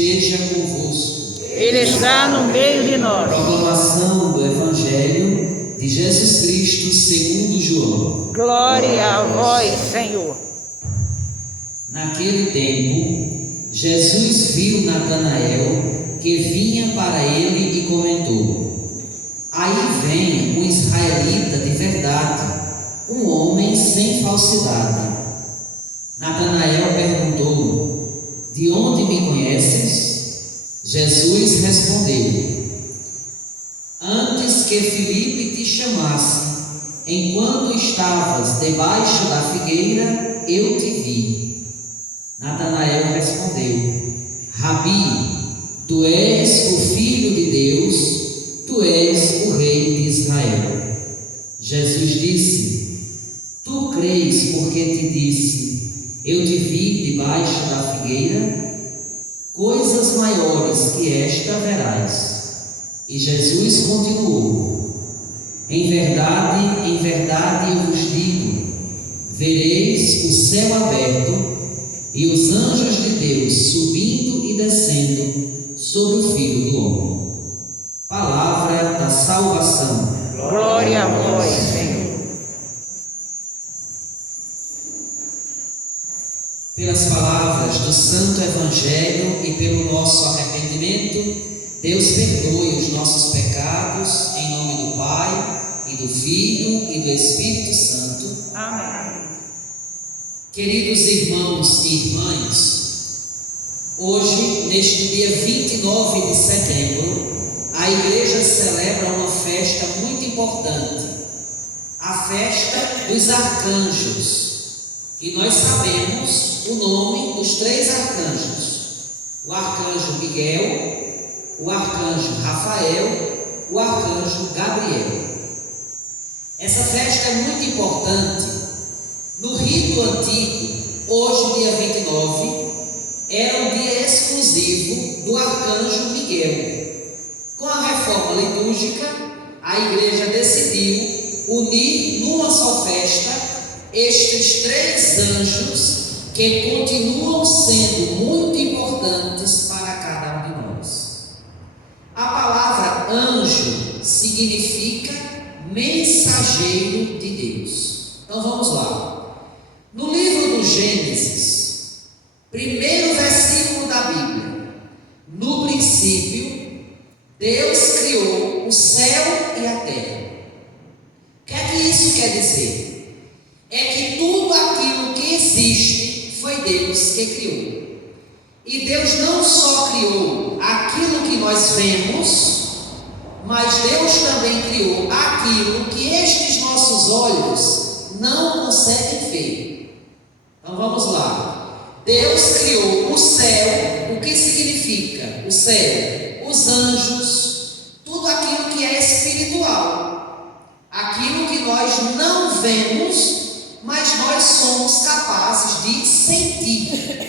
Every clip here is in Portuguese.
esteja convosco. Ele está no meio de nós. Proclamação do Evangelho de Jesus Cristo segundo João. Glória a vós, Senhor. Naquele tempo, Jesus viu Natanael que vinha para ele e comentou: Aí vem um israelita de verdade, um homem sem falsidade. Natanael perguntou: De onde me conheces? Jesus respondeu: Antes que Filipe te chamasse, enquanto estavas debaixo da figueira, eu te vi. Natanael respondeu: Rabi, tu és o Filho de Deus, tu és o Rei de Israel. Jesus disse: Tu crês porque te disse, eu te vi debaixo da figueira? Coisas maiores que esta verás. E Jesus continuou: em verdade eu vos digo, vereis o céu aberto e os anjos de Deus subindo e descendo sobre o Filho do Homem. Palavra da salvação. Glória a vós, Senhor. Pelas palavras do Santo Evangelho e pelo nosso arrependimento, Deus perdoe os nossos pecados, em nome do Pai, e do Filho, e do Espírito Santo. Amém. Queridos irmãos e irmãs, hoje, neste dia 29 de setembro, a Igreja celebra uma festa muito importante, a festa dos arcanjos. E nós sabemos o nome dos três arcanjos: o arcanjo Miguel, o arcanjo Rafael, o arcanjo Gabriel. Essa festa é muito importante. No rito antigo, hoje, dia 29, era um dia exclusivo do arcanjo Miguel. Com a reforma litúrgica, a Igreja decidiu unir numa só festa estes três anjos que continuam sendo muito importantes para cada um de nós. A palavra anjo significa mensageiro de Deus. Então vamos lá. No livro do Gênesis, primeiro versículo da Bíblia: no princípio, Deus criou o céu e a terra. O que é que isso quer dizer? É que tudo aquilo que existe foi Deus que criou. E Deus não só criou aquilo que nós vemos, mas Deus também criou aquilo que estes nossos olhos não conseguem ver. Então vamos lá. Deus criou o céu. O que significa o céu? Os anjos, tudo aquilo que é espiritual, aquilo que nós não vemos, mas nós somos capazes de sentir.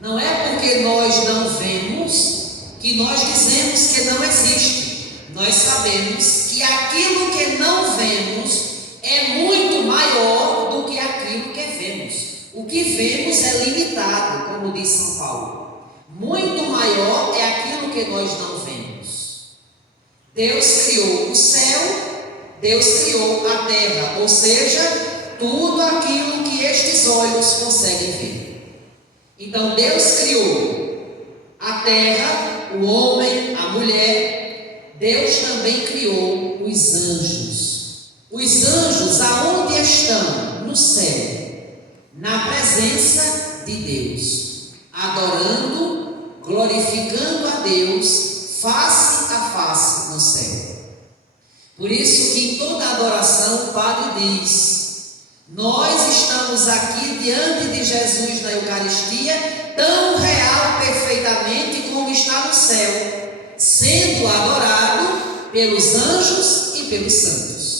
Não é porque nós não vemos que nós dizemos que não existe. Nós sabemos que aquilo que não vemos é muito maior do que aquilo que vemos. O que vemos é limitado, como diz São Paulo. Muito maior é aquilo que nós não vemos. Deus criou o céu, Deus criou a terra, ou seja, tudo aquilo que estes olhos conseguem ver. Então Deus criou a terra, o homem, a mulher. Deus também criou os anjos. Os anjos aonde estão? No céu, na presença de Deus, adorando, glorificando a Deus face a face no céu. Por isso que em toda adoração o Padre diz: nós estamos aqui diante de Jesus na Eucaristia, tão real perfeitamente como está no céu, sendo adorado pelos anjos e pelos santos.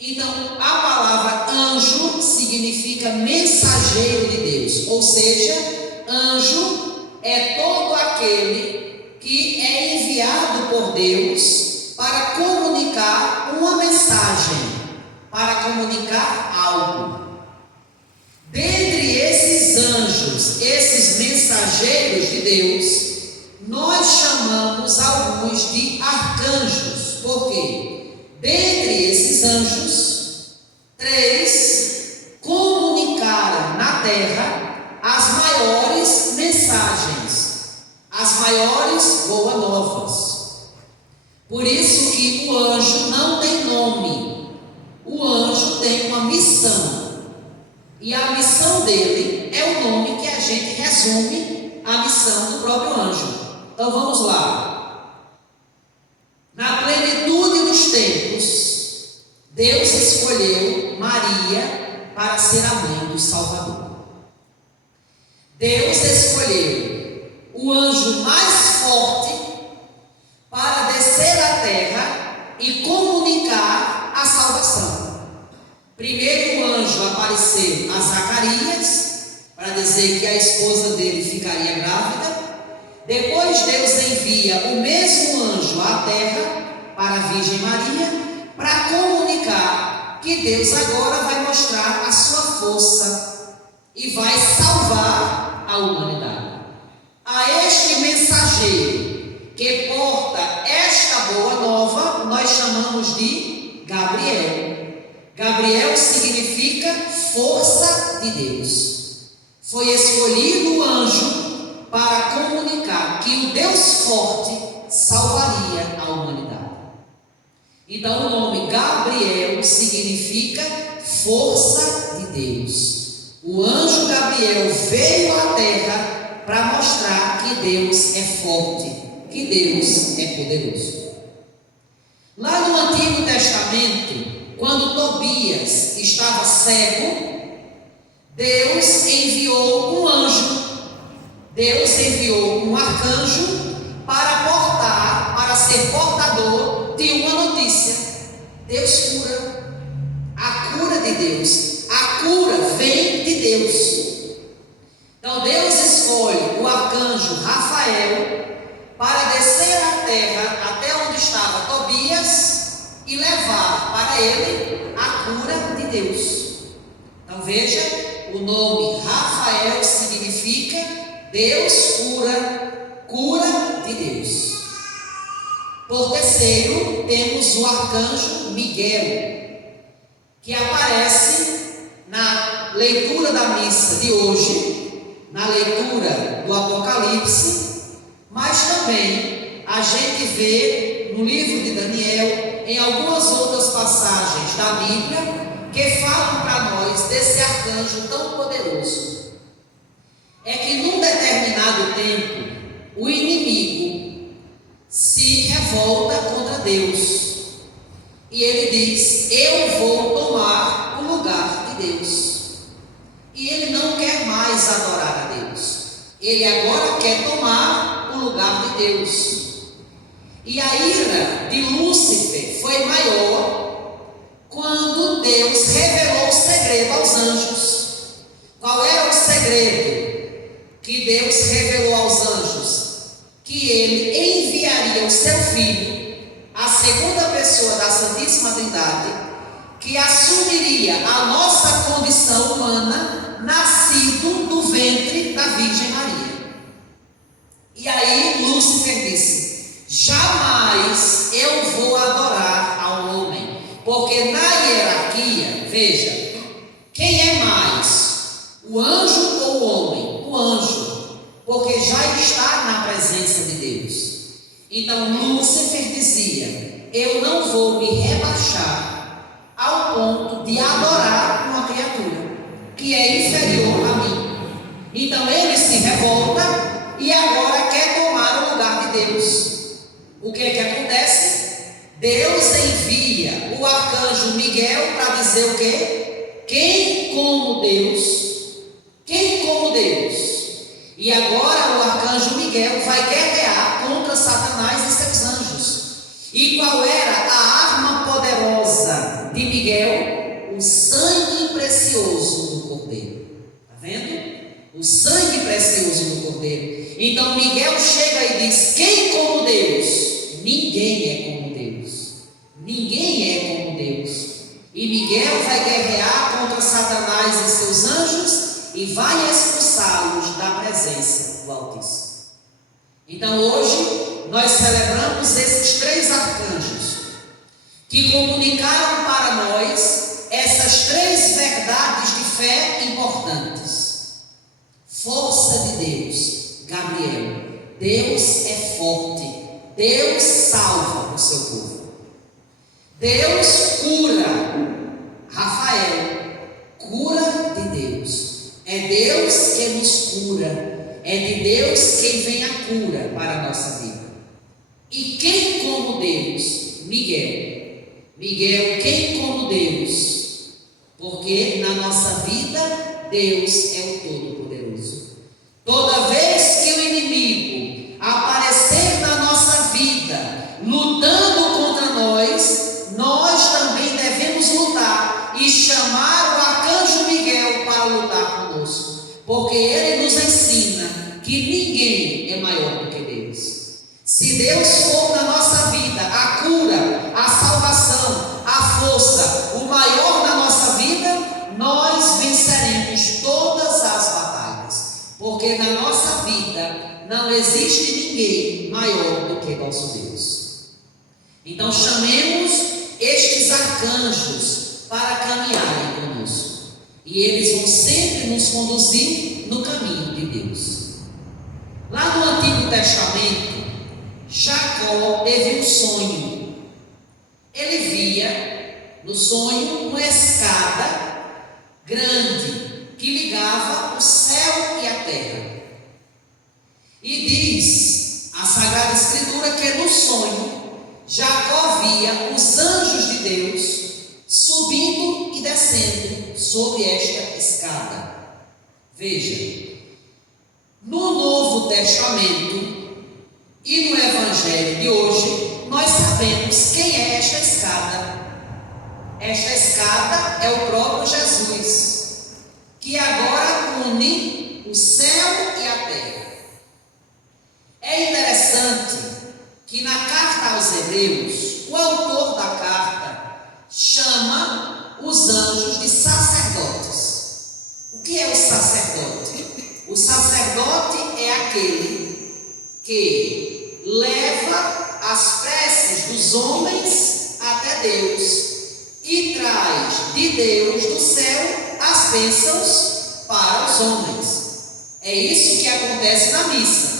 Então, a palavra anjo significa mensageiro de Deus, ou seja, anjo é todo aquele que é enviado por Deus para comunicar uma mensagem, para comunicar algo. Dentre esses anjos, esses mensageiros de Deus, nós chamamos alguns de arcanjos. Por quê? Dentre esses anjos, 3 comunicaram na terra as maiores mensagens, as maiores boas novas. Por isso que o anjo não tem nome, o anjo tem uma missão, e a missão dele é o nome que a gente resume a missão do próprio anjo. Então vamos lá. Na plenitude dos tempos, Deus escolheu Maria para ser a mãe do Salvador. Deus escolheu o anjo mais forte para descer à terra e comunicar a salvação. Primeiro o anjo apareceu a Zacarias para dizer que a esposa dele ficaria grávida. Depois Deus envia o mesmo anjo à terra para a Virgem Maria para comunicar que Deus agora vai mostrar a sua força e vai salvar a humanidade. A este mensageiro que porta esta boa nova, nós chamamos de Gabriel. Gabriel significa força de Deus. Foi escolhido o anjo para comunicar que o Deus forte salvaria a humanidade. Então o nome Gabriel significa força de Deus. O anjo Gabriel veio à terra para mostrar que Deus é forte, que Deus é poderoso. Lá no Antigo Testamento, quando Tobias estava cego, Deus enviou um anjo. Deus enviou um arcanjo para ser portador de uma notícia. Deus cura. A cura de Deus. A cura vem de Deus. Então Deus escolhe o arcanjo Rafael para descer à terra até onde estava Tobias e levar para ele a cura de Deus. Então veja, o nome Rafael significa Deus cura, cura de Deus. Por terceiro, temos o arcanjo Miguel, que aparece na leitura da missa de hoje, na leitura do Apocalipse, mas também a gente vê no livro de Daniel, em algumas outras passagens da Bíblia, que falam para nós desse arcanjo tão poderoso. É que num determinado tempo, o inimigo se revolta contra Deus. E ele diz: eu vou tomar o lugar de Deus. E ele não quer mais adorar a Deus. Ele agora quer tomar o lugar de Deus. E a ira de Lúcifer foi maior quando Deus revelou o segredo aos anjos. Qual era o segredo que Deus revelou aos anjos? Que ele enviaria o seu filho, a segunda pessoa da Santíssima Trindade, que assumiria a nossa condição humana, nascido do ventre da Virgem Maria. E aí Lúcifer disse: jamais eu vou adorar ao homem, porque na hierarquia, veja, quem é mais, o anjo ou o homem? O anjo, porque já está na presença de Deus. Então Lúcifer dizia: eu não vou me rebaixar ao ponto de adorar uma criatura que é inferior a mim. Então ele se revolta e agora quer tomar o lugar de Deus. O que é que acontece? Deus envia o arcanjo Miguel para dizer o quê? Quem como Deus? Quem como Deus? E agora o arcanjo Miguel vai guerrear contra Satanás e seus anjos. E qual era a arma poderosa de Miguel? O sangue precioso do Cordeiro. Está vendo? O sangue precioso do Cordeiro. Então Miguel chega e diz: quem como Deus? Ninguém é como Deus. Ninguém é como Deus. E Miguel vai guerrear contra Satanás e seus anjos e vai expulsá-los da presença do Altíssimo. Então hoje nós celebramos esses 3 arcanjos que comunicaram para nós essas 3 verdades de fé importantes. Força de Deus, Gabriel. Deus é forte. Deus salva o seu povo. Deus cura. Rafael, cura de Deus. É Deus que nos cura. É de Deus quem vem a cura para a nossa vida. E quem como Deus? Miguel. Miguel, quem como Deus? Porque na nossa vida, Deus é o Todo-Poderoso. Toda vez que o inimigo aparecer na nossa vida, lutando contra nós, nós também devemos lutar e chamar o arcanjo Miguel para lutar conosco, porque ele nos ensina que ninguém é maior do que Deus. Se Deus for na nossa vida a cura, a salvação, a força, o maior na nossa vida, nós venceremos todas as batalhas, porque na nossa vida não existe ninguém maior do que nosso Deus. Então chamemos estes arcanjos para caminharem conosco, e eles vão sempre nos conduzir no caminho de Deus. Lá no Antigo Testamento, Jacó teve um sonho. Ele via no sonho uma escada grande que ligava o céu e a terra. E diz a Sagrada Escritura que no sonho Jacó via os anjos de Deus subindo e descendo sobre esta escada. Veja, no Novo Testamento e no Evangelho de hoje, nós sabemos quem é esta escada. Esta escada é o próprio Jesus, que agora une o céu e a terra. É interessante que na carta aos Hebreus, o autor da carta chama os anjos de sacerdotes. O que é o sacerdote? O sacerdote é aquele que leva as preces dos homens até Deus e traz de Deus do céu as bênçãos para os homens. É isso que acontece na missa.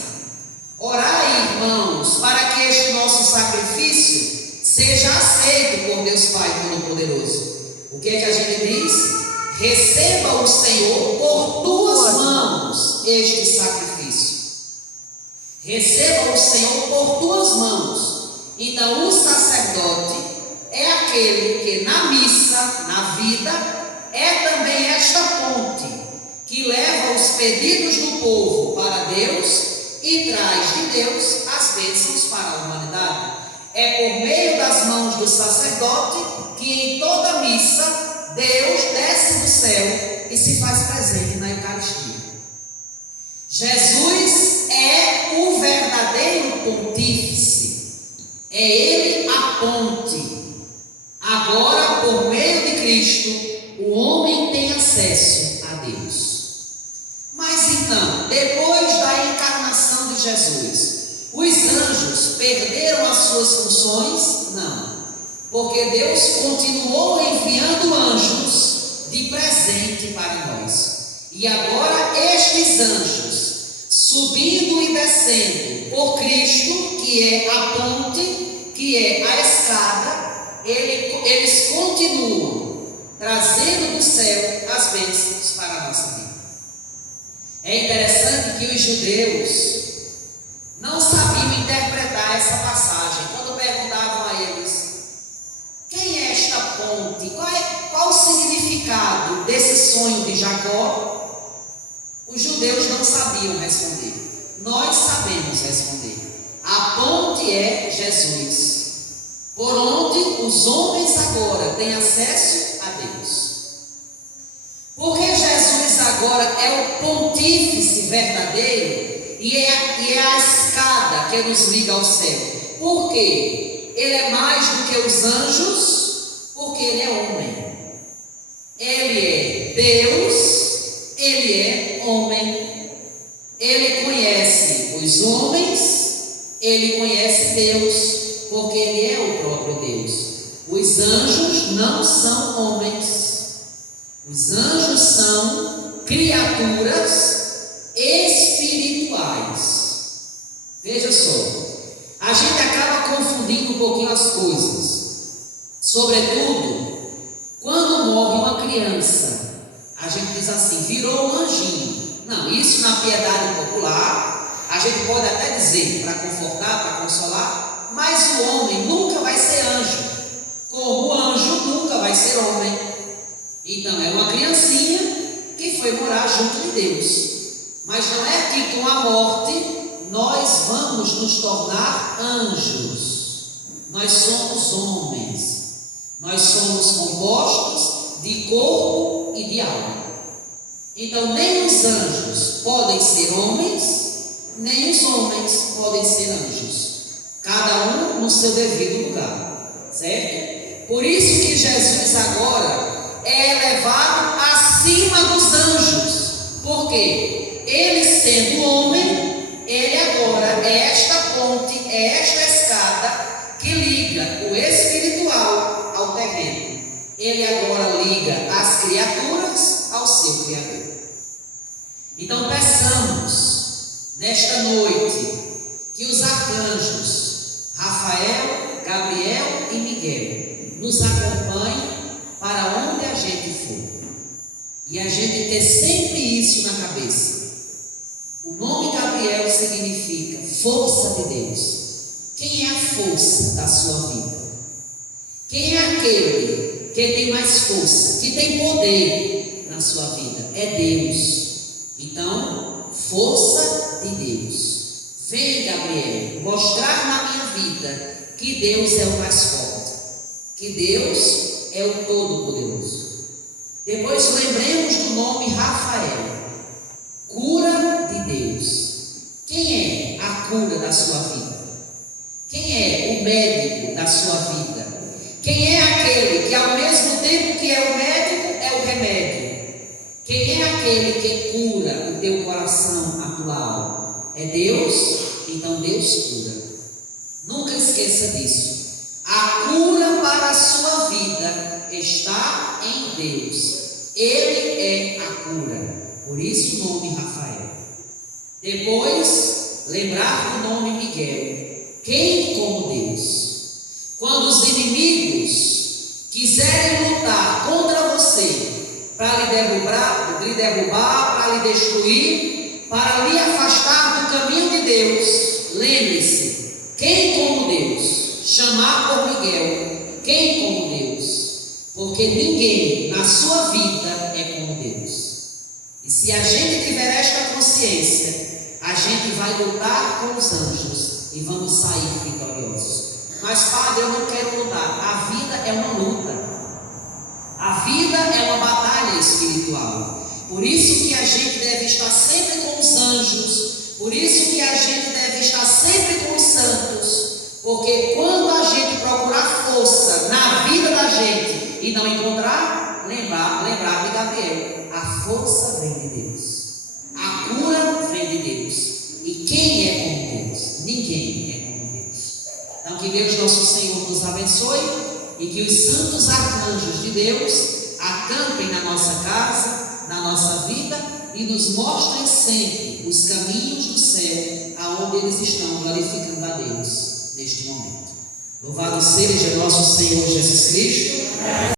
Orai, irmãos, para que este nosso sacrifício seja aceito por Deus Pai Todo-Poderoso. O que é que a gente diz? Receba o Senhor por tuas mãos este sacrifício. Receba o Senhor por tuas mãos. Então o sacerdote é aquele que na missa, na vida, é também esta ponte que leva os pedidos do povo para Deus e traz de Deus as bênçãos para a humanidade. É por meio das mãos do sacerdote que em toda missa Deus desce do céu e se faz presente na Eucaristia. Jesus é o verdadeiro pontífice, é ele a ponte. Agora, por meio de Cristo, o homem tem acesso a Deus. Mas então, depois da encarnação de Jesus, os anjos perderam as suas funções? Não, porque Deus continuou enviando anjos de presente para nós. E agora estes anjos, subindo e descendo por Cristo, que é a ponte, que é a escada, eles continuam trazendo do céu as bênçãos para a nossa vida. É interessante que os judeus não sabiam interpretar essa passagem. Quando perguntavam a eles, quem é esta ponte? Qual o significado desse sonho de Jacó? Os judeus não sabiam responder. Nós sabemos responder. A ponte é Jesus, por onde os homens agora têm acesso a Deus. Porque Jesus agora é o pontífice verdadeiro e é a escada que nos liga ao céu. Por quê? Ele é mais do que os anjos, porque ele é homem. Ele é Deus, ele é homem. Ele conhece os homens ele conhece Deus, porque ele é o próprio Deus. Os anjos não são homens. Os anjos são criaturas espirituais. Veja só, a gente acaba confundindo um pouquinho as coisas. Sobretudo, quando morre uma criança, a gente diz assim, virou um anjinho. Não, isso na piedade popular, a gente pode até dizer, para confortar, para consolar, mas o homem nunca vai ser anjo, como o anjo nunca vai ser homem. Então é uma criancinha que foi morar junto de Deus. Mas não é que com a morte nós vamos nos tornar anjos. Nós somos homens. Nós somos compostos de corpo e de alma. Então nem os anjos podem ser homens, nem os homens podem ser anjos. Cada um no seu devido lugar, certo? Por isso que Jesus agora é elevado acima dos anjos. Por quê? Ele sendo homem, ele agora é esta ponte, é esta escada que liga o espiritual ao terreno. Ele agora liga as criaturas ao seu Criador. Então peçamos nesta noite que os arcanjos Rafael, Gabriel e Miguel nos acompanhem para onde a gente for. E a gente ter sempre isso na cabeça. O nome Gabriel significa força de Deus. Quem é a força da sua vida? Quem é aquele que tem mais força, que tem poder na sua vida? É Deus. Então, força de Deus. Vem, Gabriel, mostrar na minha vida que Deus é o mais forte, que Deus é o Todo-Poderoso. Depois lembremos do nome Rafael, cura de Deus. Quem é a cura da sua vida? Quem é o médico da sua vida? Quem é aquele que ao mesmo tempo que é o médico, é o remédio? Quem é aquele que cura o teu coração atual? É Deus? Então Deus cura. Nunca esqueça disso. A cura para a sua vida está em Deus. Ele é a cura. Por isso o nome Rafael. Depois, lembrar do nome Miguel. Quem como Deus? Quando os inimigos quiserem lutar contra você, para lhe derrubar, para lhe destruir, para lhe afastar do caminho de Deus, lembre-se, quem como Deus? Chamar por Miguel, quem como Deus? Porque ninguém na sua vida é como Deus. E se a gente tiver esta consciência, a gente vai lutar com os anjos e vamos sair vitoriosos. Mas Padre, eu não quero lutar. A vida é uma luta. A vida é uma batalha espiritual. Por isso que a gente deve estar sempre com os anjos. Por isso que a gente deve estar sempre com os santos. Porque quando a gente procurar força na vida da gente e não encontrar, lembrar de Gabriel. A força vem de Deus. A cura vem de Deus. E quem é como Deus? Ninguém é como Deus. Então que Deus nosso Senhor nos abençoe. E que os santos arcanjos de Deus acampem na nossa casa, na nossa vida e nos mostrem sempre os caminhos do céu, aonde eles estão glorificando a Deus neste momento. Louvado seja nosso Senhor Jesus Cristo.